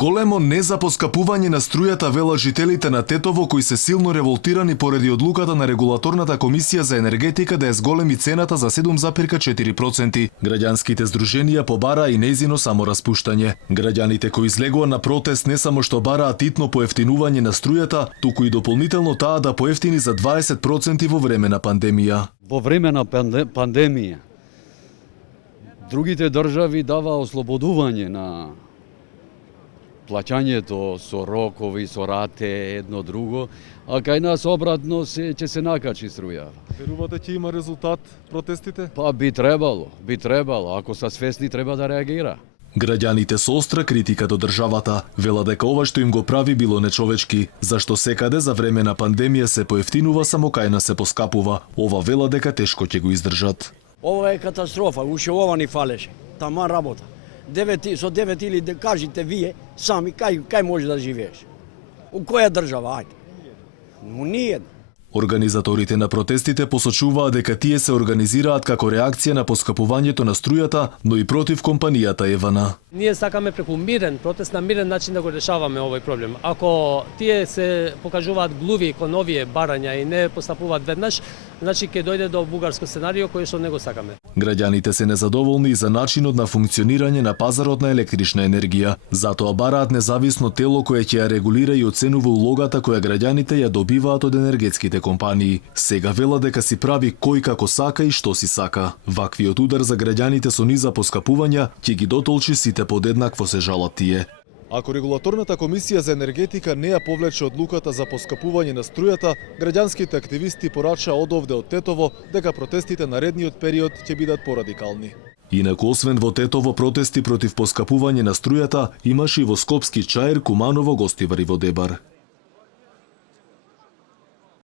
Големо не за поскапување на струјата вела жителите на Тетово кои се силно револтирани поради одлуката на регулаторната комисија за енергетика да ја зголеми цената за 7,4%. Граѓанските здруженија побараа и нејзино самораспуштање. Граѓаните кои излегува на протест не само што бараат итно поевтинување на струјата, туку и дополнително таа да поевтини за 20% во време на пандемија. Во време на пандемија другите држави дава ослободување на плаќањето со рокови, со рате, едно друго, а кај нас обратно ќе се накачи струја. Верувате ќе има резултат протестите? Па би требало, ако са свесни треба да реагира. Граѓаните со остра критика до државата вела дека ова што им го прави било нечовечки, зашто секаде за време на пандемија се поевтинува, само кај нас се поскапува. Ова вела дека тешко ќе го издржат. Ова е катастрофа, уште ова ни фалеше. Таман работа. Со 9 или да кажете вие сами кај може да живееш? У која држава? Ајде. Но ниједна. Организаторите на протестите посочуваат дека тие се организираат како реакција на поскапувањето на струјата, но и против компанијата Евана. Ние сакаме преку мирен протест, на мирен начин да го решаваме овој проблем. Ако тие се покажуваат глуви кон овие барања и не постапуваат веднаш, значи ќе дојде до бугарско сценарио кој што не го сакаме. Граѓаните се незадоволни за начинот на функционирање на пазарот на електрична енергија. Затоа бараат независно тело кое ќе ја регулира и оценува улогата која граѓаните ја добиваат од енергетските компании. Сега вела дека си прави кој како сака и што си сака. Ваквиот удар за граѓаните со низа поскапувања ќе ги дотолчи сите подеднакво, се жалат тие. Ако регулаторната комисија за енергетика не ја повлече одлуката за поскапување на струјата, граѓанските активисти порачаа одовде од Тетово дека протестите наредниот период ќе бидат порадикални. Инаку освен во Тетово протести против поскапување на струјата, имаше и во Скопски, Чаир, Куманово, Гостивар и во Дебар.